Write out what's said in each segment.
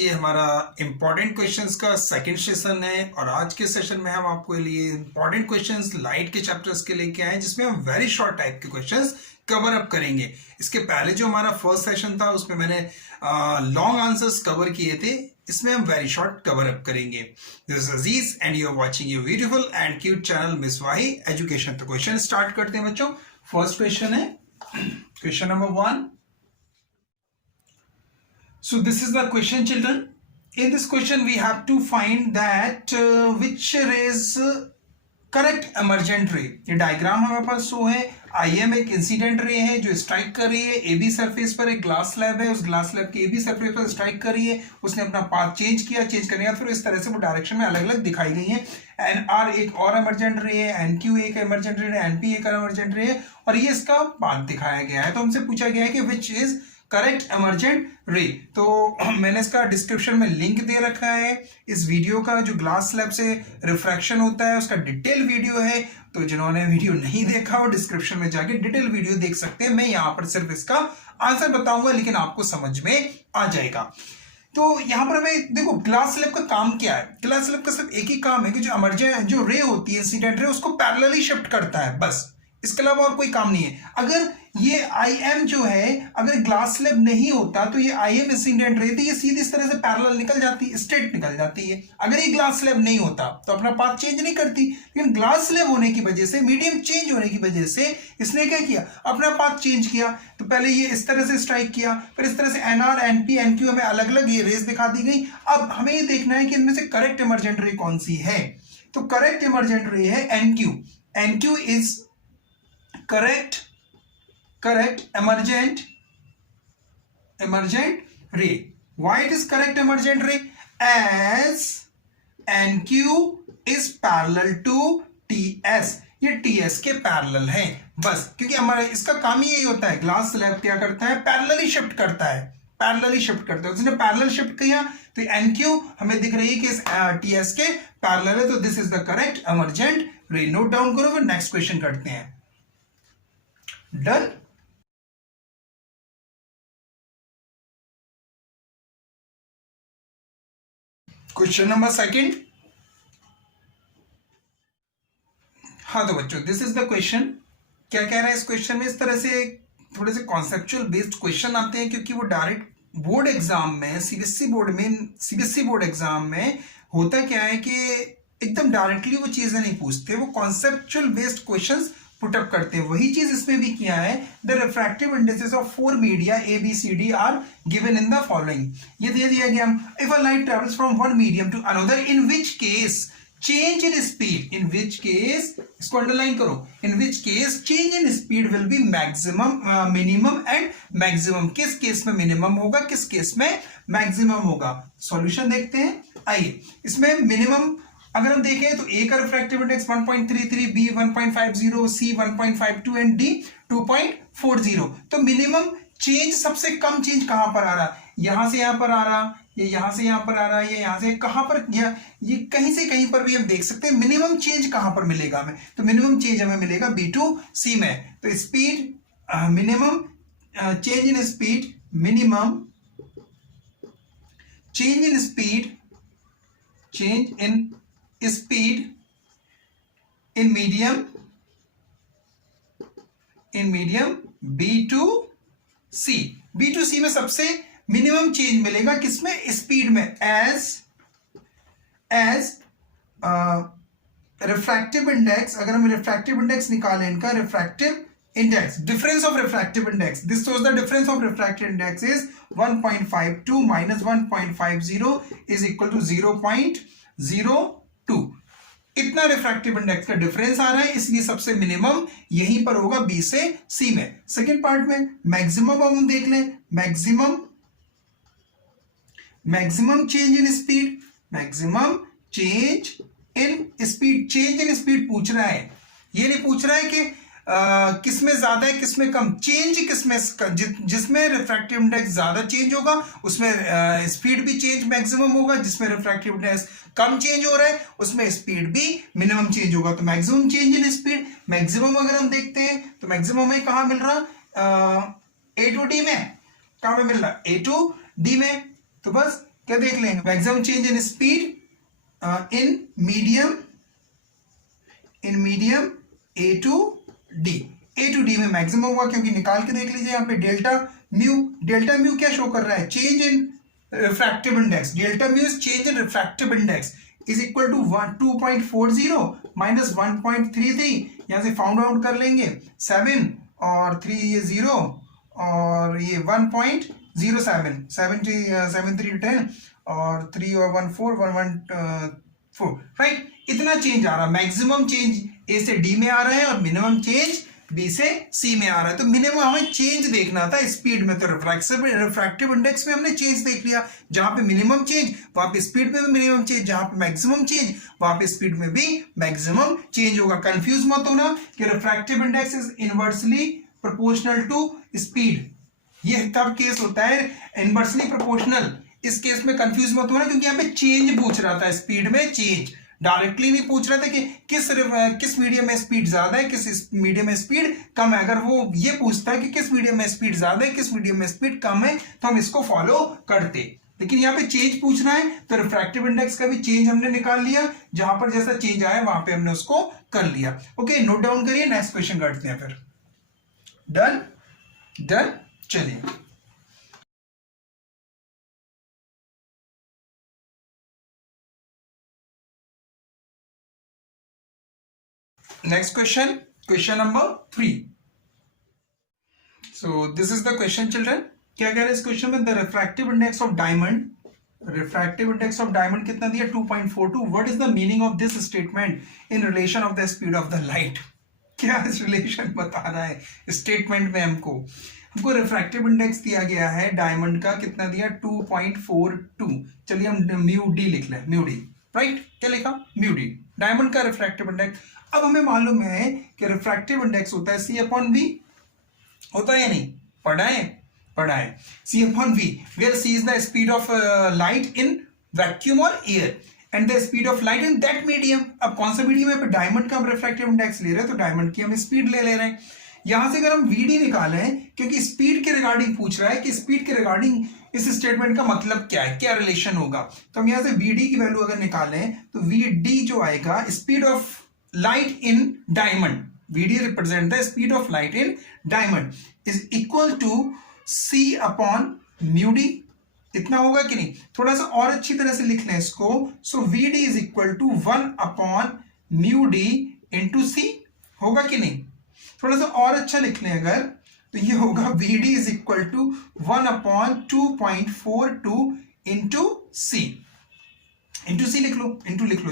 ये हमारा important questions का सेकंड सेशन है और आज के सेशन में हम आपको लिए इम्पॉर्टेंट क्वेश्चंस लाइट के चैप्टर्स के लेके आए हैं जिसमें हम वेरी शॉर्ट टाइप के क्वेश्चंस कवर अप करेंगे। इसके पहले जो हमारा फर्स्ट सेशन था उसमें मैंने लॉन्ग आंसर्स कवर किए थे, इसमें हम वेरी शॉर्ट कवर अप करेंगे। This is Aziz and you are watching your beautiful and cute channel miss Wahi education. तो क्वेश्चन स्टार्ट करते हैं बच्चों। फर्स्ट क्वेश्चन है question number 1। So this is the question, children. In this question we have to find that which rays correct emergent ray। ये diagram हमारे पास show है। IM एक incident ray है जो स्ट्राइक कर रही है AB सरफेस पर। एक ग्लास स्लैब है, उस ग्लास स्लैब के AB सरफेस पर स्ट्राइक कर रही है। उसने अपना पाथ चेंज किया, चेंज करने के बाद फिर इस तरह से वो डायरेक्शन में अलग अलग दिखाई गई है। NR एक और एमरजेंट रे है, NQ एक एमरजेंट रे है, NP एक एमरजेंट रे है और ये इसका पाथ दिखाया गया है। तो हमसे पूछा गया है कि विच इज करेक्ट एमरजेंट रे। तो मैंने इसका डिस्क्रिप्शन में लिंक दे रखा है। इस वीडियो का जो ग्लास स्लैब से रिफ्रैक्शन होता है उसका डिटेल वीडियो है, तो जिन्होंने वीडियो नहीं देखा वो डिस्क्रिप्शन में जाके डिटेल वीडियो देख सकते हैं। मैं यहाँ पर सिर्फ इसका आंसर बताऊंगा लेकिन आपको समझ में आ जाएगा। तो यहाँ पर हमें देखो ग्लास स्लैब का काम क्या है। ग्लास स्लैब का सिर्फ एक ही काम है कि जो एमरजेंट जो रे होती है, इंसिडेंट रे, उसको पैरेलली शिफ्ट करता है, बस। इसके अलावा और कोई काम नहीं है। अगर ये IM जो है, अगर ग्लास स्लैब नहीं होता तो ये IM इंसिडेंट रे थी, ये सीधी इस तरह से पैरेलल निकल जाती, स्ट्रेट निकल जाती है। अगर ये ग्लास स्लैब नहीं होता तो अपना पाथ चेंज नहीं करती, लेकिन ग्लास स्लैब होने की वजह से, मीडियम चेंज होने की वजह से इसने क्या किया, अपना पाथ चेंज किया। तो पहले ये इस तरह से स्ट्राइक किया, फिर इस तरह से NR NP NQ हमें अलग अलग ये रेस दिखा दी गई। अब हमें ये देखना है कि इनमें से करेक्ट इमरजेंट रे कौन सी है। तो करेक्ट इमरजेंट रे है NQ। NQ is correct emergent ray. Why it is correct emergent ray? As NQ is parallel to TS। ये TS के पैरेलल है, बस। क्योंकि हमारा इसका काम ही यही होता है, ग्लास स्लैब क्या करता है, पैरेलली शिफ्ट करता है, पैरेलली शिफ्ट करता है। उसने पैरेलल शिफ्ट किया तो NQ हमें दिख रही है कि TS के पैरेलल है। तो this is the correct emergent रे। नोट डाउन करो, फिर नेक्स्ट क्वेश्चन करते हैं। डन। Question number 2। हाँ तो बच्चों दिस इज द क्वेश्चन। क्या कह रहा है इस क्वेश्चन में, इस तरह से थोड़े से कॉन्सेप्चुअल बेस्ड क्वेश्चन आते हैं क्योंकि वो डायरेक्ट बोर्ड एग्जाम में, CBSE बोर्ड एग्जाम में होता क्या है कि एकदम डायरेक्टली वो चीजें नहीं पूछते, वो कॉन्सेप्चुअल बेस्ड क्वेश्चंस पुटअप करते हैं। वही चीज इसमें भी किया है। The refractive indices of 4 media ABCD are given in the following. ये दे दिया गया। If a light travels from one medium to another in which case change in speed, in which case, इसको अंडरलाइन करो, in which case change in speed will be maximum, minimum and maximum. किस case में minimum होगा, किस case में maximum होगा। Solution देखते हैं। आइए, इसमें मिनिमम अगर हम देखें तो A का refractive index 1.33, B 1.50, C 1.52 and D 2.40। तो मिनिमम चेंज, सबसे कम चेंज कहां पर आ रहा, यहां से यहां पर आ रहा, ये यहां से यहां पर आ रहा, ये यहां से कहां पर, ये कहीं से कहीं पर भी हम देख सकते हैं। मिनिमम चेंज कहां पर मिलेगा हमें, तो मिनिमम चेंज हमें मिलेगा B2C में। तो speed minimum change in speed, minimum change in speed, change in speed in medium B2C। B2C में सबसे मिनिमम चेंज मिलेगा किसमें, स्पीड में। एज रिफ्रैक्टिव इंडेक्स, अगर हम रिफ्रैक्टिव इंडेक्स निकालें इनका, refractive index, difference of refractive index, this shows the difference of refractive index is 1.52 minus 1.50 is equal to 0.02। इतना रिफ्रैक्टिव इंडेक्स का डिफरेंस आ रहा है, इसलिए सबसे मिनिमम यहीं पर होगा B से C में। सेकेंड पार्ट में मैक्सिमम हम देख लें। Maximum change in speed, maximum change in speed, change in speed पूछ रहा है। ये नहीं पूछ रहा है कि किसमें ज्यादा है किसमें कम, चेंज किसमें, जिसमें रिफ्रैक्टिव इंडेक्स ज्यादा चेंज होगा उसमें स्पीड भी चेंज मैक्सिमम होगा, जिसमें रिफ्रैक्टिव इंडेक्स कम चेंज हो रहा है उसमें स्पीड भी मिनिमम चेंज होगा। तो maximum change in speed, maximum अगर हम देखते हैं तो मैक्सिमम में कहां मिल रहा, A to D में, कहां पे मिल रहा, A to D में। तो बस क्या देख लेंगे, maximum change in speed in medium A to D में मैक्सिमम होगा, क्योंकि निकाल के देख लीजिए यहाँ पे डेल्टा म्यू क्या शो कर रहा है, change in refractive index, delta mu is change in refractive index is equal to 2.40 minus 1.33, यहां से फाउंड आउट कर लेंगे 7 और 3 ये 0 और ये 1.07 73 10 और 3 और 1 4 114, राइट। इतना चेंज आ रहा है, मैक्सिमम चेंज ए से डी में आ रहा है और मिनिमम चेंज बी से सी में आ रहा है। तो मिनिमम हमें चेंज देखना था स्पीड में, तो रिफ्रैक्टिव इंडेक्स में हमने चेंज देख लिया, जहां पे मिनिमम चेंज वहां पे स्पीड में भी मिनिमम चेंज, जहां पे मैक्सिमम चेंज वहां पे स्पीड में भी मैक्सिमम चेंज होगा। कंफ्यूज मत होना कि refractive index is inversely proportional to speed, ये तब केस होता है इनवर्सली प्रोपोर्शनल। इस केस में कंफ्यूज मत होना, क्योंकि यहाँ पे चेंज पूछ रहा था, स्पीड में चेंज, डायरेक्टली नहीं पूछ रहा था कि किस मीडियम में स्पीड ज्यादा है, किस मीडियम में स्पीड कम है। अगर वो ये पूछता है कि किस मीडियम में स्पीड ज्यादा है, किस मीडियम में स्पीड कम है, तो हम इसको फॉलो करते। लेकिन यहाँ पे चेंज पूछ रहा है, तो रिफ्रैक्टिव इंडेक्स का भी चेंज हमने निकाल लिया, जहां पर जैसा चेंज आया वहां पे हमने उसको कर लिया। ओके, नोट डाउन करिए, नेक्स्ट क्वेश्चन करते हैं फिर। डन, चलिए next question number 3. So this is the question children, क्या कह रहे हैं इस क्वेश्चन में, the refractive index of diamond कितना दिया, 2.42। What is the meaning of this statement in relation of the speed of the light. क्या रिलेशन बताना है स्टेटमेंट में, हमको रिफ्रैक्टिव इंडेक्स दिया गया है डायमंड का, कितना दिया 2.42। चलिए हम म्यू डी लिख लें, म्यू डी, राइट, क्या लिखा, म्यू डी, डायमंड का रिफ्रैक्टिव इंडेक्स। अब हमें मालूम है कि रिफ्रैक्टिव इंडेक्स होता है सी अपॉन वी, होता है या नहीं, पढ़ा है C upon V, where C is the speed of light in vacuum or air and the speed of light in that medium. अब कौन सा मीडियम है, डायमंड का हम रिफ्रैक्टिव इंडेक्स ले रहे हैं, तो डायमंड की हम स्पीड ले रहे हैं। यहां से अगर हम वीडी निकालें, क्योंकि स्पीड के रिगार्डिंग पूछ रहा है कि स्पीड के रिगार्डिंग इस स्टेटमेंट का मतलब क्या है, क्या रिलेशन होगा, तो हम यहां से वीडी की वैल्यू अगर निकालें तो वीडी जो आएगा, speed of light in diamond, VD represent the speed of light in diamond is equal to C upon mu D। इतना होगा कि नहीं, थोड़ा सा और अच्छी तरह से लिख लें इसको, so VD is equal to 1 upon mu D into C, होगा कि नहीं, थोड़ा सा और अच्छा लिख लें अगर, तो ये होगा VD is equal to 1 upon 2.42 into C, into C लिख लो,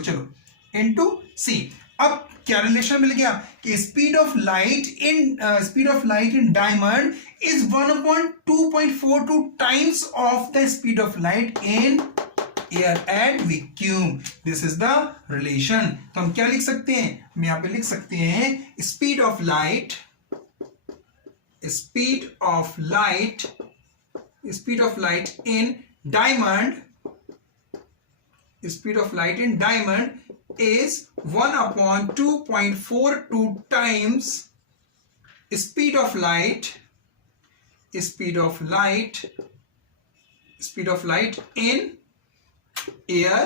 चलो into C। अब क्या रिलेशन मिल गया कि speed of light in diamond is 1/2.42 times of the speed of light in air and vacuum. This is the relation. तो हम क्या लिख सकते हैं, हम यहां पे लिख सकते हैं speed of light in diamond is 1/2.42 times speed of light in air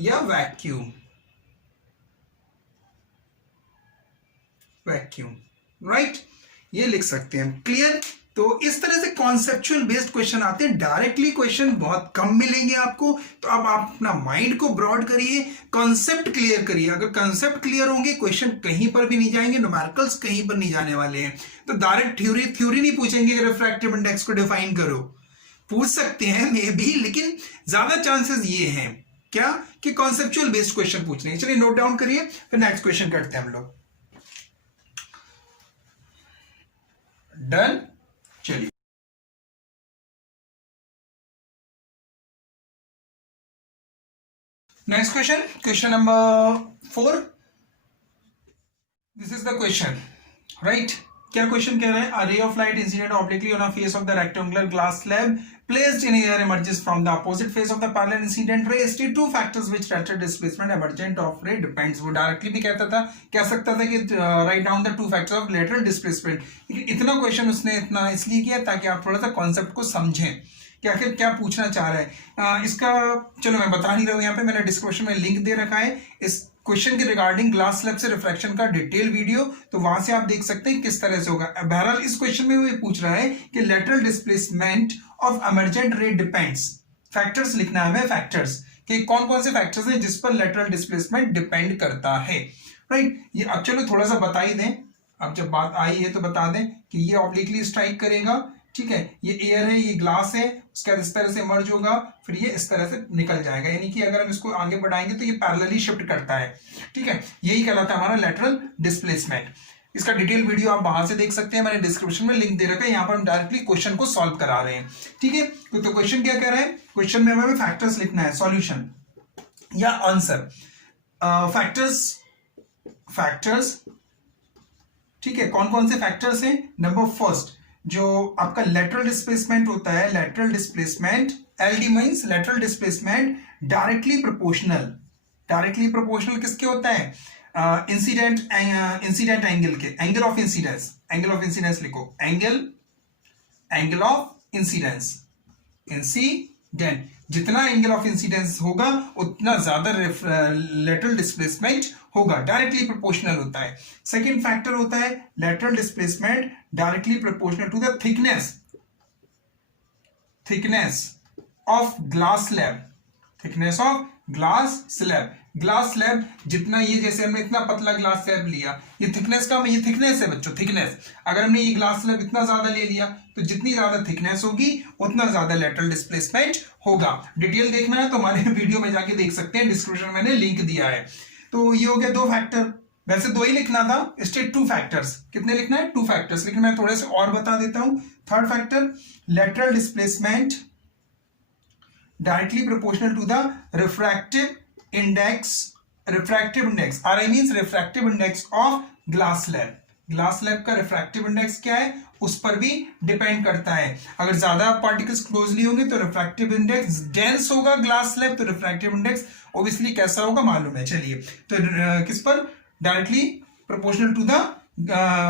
या वैक्यूम, राइट, ये लिख सकते हैं। क्लियर। तो इस तरह से कॉन्सेप्चुअल बेस्ड क्वेश्चन आते हैं, डायरेक्टली क्वेश्चन बहुत कम मिलेंगे आपको। तो अब आप अपना माइंड को ब्रॉड करिए, कॉन्सेप्ट क्लियर करिए। अगर कॉन्सेप्ट क्लियर होंगे, क्वेश्चन कहीं पर भी नहीं जाएंगे, न्यूमेरिकल्स कहीं पर नहीं जाने वाले हैं। तो डायरेक्ट थ्योरी नहीं पूछेंगे कि रिफ्रैक्टिव इंडेक्स को डिफाइन करो, पूछ सकते हैं मे बी, लेकिन ज्यादा चांसेस ये हैं क्या कि कॉन्सेप्चुअल बेस्ड क्वेश्चन पूछने हैं। चलिए नोट डाउन करिए, फिर नेक्स्ट क्वेश्चन करते हैं हम लोग। डन, चलिए next question number 4। This is the question, right. क्या क्वेश्चन कह रहे हैं, a ray of light incident obliquely on a face of the rectangular glass slab placed in air emerges from the opposite face of the parallel incident ray। state two factors which related displacement emergent of ray depends। वो directly भी कह सकता था कि write down the two factors of lateral displacement। इतना question उसने इतना इसलिए किया ताकि आप थोड़ा सा कॉन्सेप्ट को समझें क्या क्या क्या पूछना चाह रहा है इसका, चलो मैं बता नहीं रहा हूं, यहाँ पे मैंने डिस्क्रिप्शन में लिंक दे रखा है इस क्वेश्चन के रिगार्डिंग ग्लास स्लैब से रिफ्रैक्शन का डिटेल वीडियो, तो वहां से आप देख सकते हैं किस तरह से होगा। बहरहाल इस क्वेश्चन में वो ये पूछ रहा है कि लेटरल डिस्प्लेसमेंट ऑफ एमर्जेंट रे डिपेंड्स, फैक्टर्स लिखना है हमें, फैक्टर्स कि कौन कौन से फैक्टर्स हैं जिस पर लेटरल डिस्प्लेसमेंट डिपेंड करता है, राइट। ये अब चलो थोड़ा सा बता ही दें, अब जब बात आई है तो बता दें कि ये ऑब्लिकली स्ट्राइक करेगा, ठीक है, ये एयर है, ये ग्लास है, उसके बाद इस तरह से मर्ज होगा, फिर ये इस तरह से निकल जाएगा, यानी कि अगर हम इसको आगे बढ़ाएंगे तो ये पैरेलली शिफ्ट करता है, ठीक है, यही कहलाता है हमारा लेटरल डिस्प्लेसमेंट। इसका डिटेल वीडियो आप वहां से देख सकते हैं, मैंने डिस्क्रिप्शन में लिंक दे रखा है, यहाँ पर हम डायरेक्टली क्वेश्चन को सॉल्व करा रहे हैं, ठीक है। तो क्वेश्चन क्या कह रहा है, क्वेश्चन में हमें फैक्टर्स लिखना है, सॉल्यूशन या आंसर, फैक्टर्स, ठीक है, कौन कौन से फैक्टर्स हैं। नंबर फर्स्ट, जो आपका लेटरल डिस्प्लेसमेंट होता है, lateral displacement, LD means lateral displacement directly proportional, directly proportional किसके होता है, इंसिडेंट एंगल के, एंगल ऑफ इंसिडेंस लिखो, एंगल ऑफ इंसिडेंट, जितना एंगल ऑफ इंसिडेंस होगा उतना ज्यादा लेटरल डिस्प्लेसमेंट होगा, डायरेक्टली प्रोपोर्शनल होता है। सेकंड फैक्टर होता है lateral displacement directly proportional to the thickness of glass slab, glass slab जितना, ये जैसे हमने इतना पतला ग्लास स्लैब लिया, ये थिकनेस का, ये थिकनेस है बच्चों, थिकनेस, अगर हमने ये ग्लास स्लैब इतना ज्यादा ले लिया तो जितनी ज्यादा थिकनेस होगी उतना ज्यादा लेटरल डिस्प्लेसमेंट होगा। डिटेल देखना है तो हमारे वीडियो में जाके देख सकते हैं, डिस्क्रिप्शन में मैंने लिंक दिया है। तो ये हो गया दो फैक्टर, वैसे दो ही लिखना था, स्टेट टू फैक्टर्स, कितने लिखना है, टू फैक्टर्स, लेकिन मैं थोड़े से और बता देता हूं। Third factor, lateral displacement directly proportional to the refractive index, RI means refractive index of glass slab का रिफ्रैक्टिव इंडेक्स क्या है, उस पर भी डिपेंड करता है। अगर ज्यादा पार्टिकल्स क्लोजली होंगे तो रिफ्रैक्टिव इंडेक्स डेंस होगा ग्लास स्लैब, तो रिफ्रैक्टिव इंडेक्स ऑब्वियसली कैसा होगा मालूम है, चलिए तो किस पर, directly proportional to the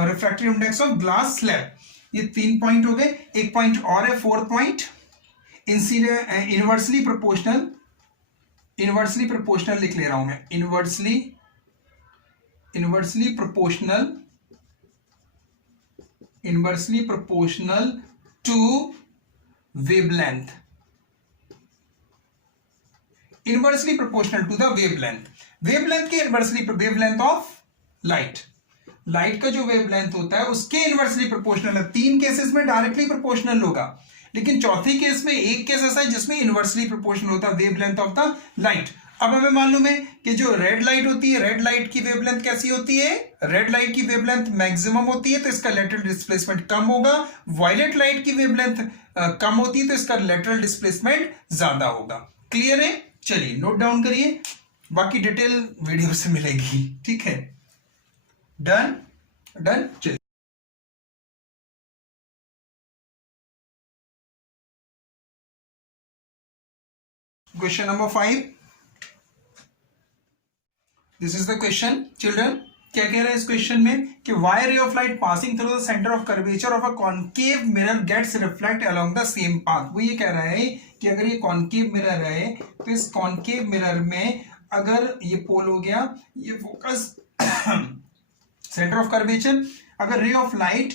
refractive index of glass slab. ये 3 पॉइंट हो गए, एक पॉइंट और है, 4th पॉइंट, इनवर्सली प्रोपोर्शनल लिख ले रहा हूं मैं, inversely proportional to wavelength, inversely proportional to the wavelength के इनवर्सली, वेवलेंथ ऑफ लाइट का जो वेवलेंथ होता है उसके इनवर्सली प्रोपोर्शनल है। 3 केसेस में डायरेक्टली प्रोपोर्शनल होगा, लेकिन चौथे केस में एक केस ऐसा है जिसमें इनवर्सली प्रोपोर्शनल होता है वेवलेंथ ऑफ द लाइट। अब हमें मालूम है कि जो रेड लाइट होती है, रेड लाइट की वेवलेंथ कैसी होती है, रेड लाइट की वेवलेंथ मैक्सिमम होती है तो इसका लेटरल डिस्प्लेसमेंट कम होगा, वायलेट लाइट की वेवलेंथ कम होती है तो इसका लेटरल डिस्प्लेसमेंट ज्यादा होगा। क्लियर है, चलिए नोट डाउन करिए, बाकी डिटेल वीडियो से मिलेगी, ठीक है, डन, चलिए। Question number 5. This is the question, children. क्या कह रहे हैं इस क्वेश्चन में कि why ray of light passing through the center of curvature of a concave mirror gets reflect along the same path. वो ये कह रहा है कि अगर ये concave mirror है तो इस concave mirror में अगर ये पोल हो गया, ये फोकस सेंटर ऑफ कर्वेचर, अगर रे of light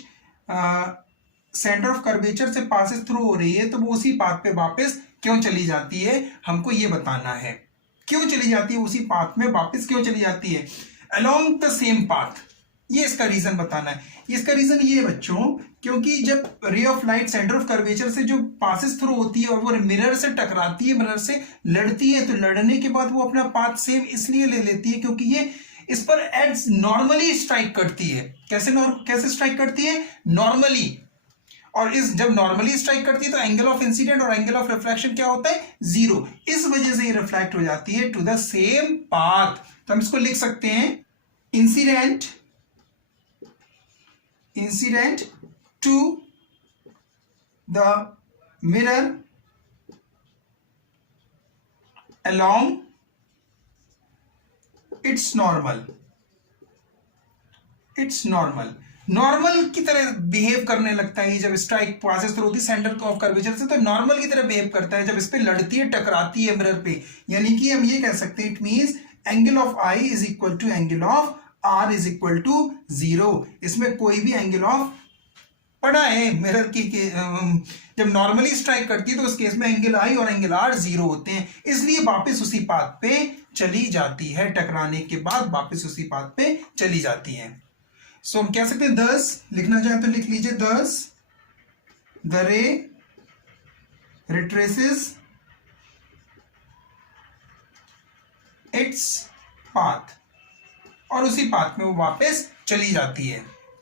centre of curvature से पासेस थ्रू हो रही है तो वो उसी पाथ पे वापस क्यों चली जाती है, हमको ये बताना है, क्यों चली जाती है, उसी पाथ में वापस क्यों चली जाती है, अलोंग द सेम पाथ, ये इसका रीजन बताना है। इसका रीजन ये है बच्चों, क्योंकि जब रे of light centre of curvature से जो पासेस थ्रू होती है और वो मिरर से टकराती है, मिरर से लड़ती है, तो लड़ने के बाद वो अपना पाथ सेम इसलिए ले लेती है क्योंकि ये इस पर एड्स नॉर्मली स्ट्राइक करती है। कैसे स्ट्राइक करती है, नॉर्मली, और इस जब नॉर्मली स्ट्राइक करती है तो एंगल ऑफ इंसिडेंट और एंगल ऑफ रिफ्लेक्शन क्या होता है, 0, इस वजह से ये रिफ्लेक्ट हो जाती है टू द सेम पाथ। तो हम इसको लिख सकते हैं incident to the mirror along its normal normal की तरह बिहेव करने लगता है जब स्ट्राइक पासेस थ्रू होती है सेंटर ऑफ कर्वेचर से, तो नॉर्मल की तरह बिहेव करता है जब इस पे लड़ती है, टकराती है मिरर पे। यानी कि हम ये कह सकते हैं, it means angle of I is equal to angle of R is equal to 0। इसमें कोई भी एंगल ऑफ पड़ा है मिरर की जब नॉर्मली स्ट्राइक करती है तो उस केस में एंगल आई और एंगल आर 0 होते हैं, इसलिए वापस उसी पाथ पे चली जाती है, टकराने के बाद वापस उसी पाथ पे चली जाती है। सो हम कह सकते हैं 10, लिखना चाहे तो लिख लीजिए 10, द रे रिट्रेसेस इट्स पाथ, और उसी पाथ में वो वापस चली जाती है।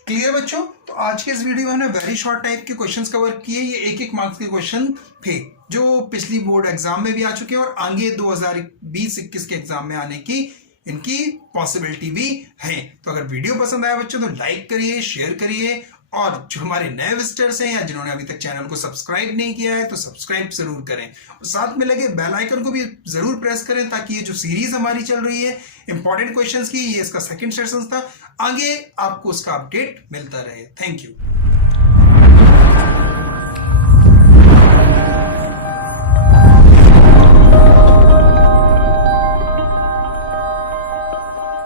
क्लियर बच्चों? तो आज के इस वीडियो में हमने वेरी शॉर्ट टाइप के क्वेश्चंस कवर किए। ये 1-1 मार्क्स के क्वेश्चन थे जो पिछली बोर्ड एग्जाम में भी आ चुके हैं और आगे 2020-21 के एग्जाम में आने की इनकी पॉसिबिलिटी भी है। तो अगर वीडियो पसंद आया बच्चों तो लाइक करिए, शेयर करिए, और जो हमारे नए विजिटर्स हैं या जिन्होंने अभी तक चैनल को सब्सक्राइब नहीं किया है तो सब्सक्राइब जरूर करें, और साथ में लगे बेल आइकन को भी जरूर प्रेस करें ताकि ये जो सीरीज हमारी चल रही है इंपॉर्टेंट क्वेश्चंस की, ये इसका सेकंड सेशन था, आगे आपको उसका अपडेट मिलता रहे। Thank you.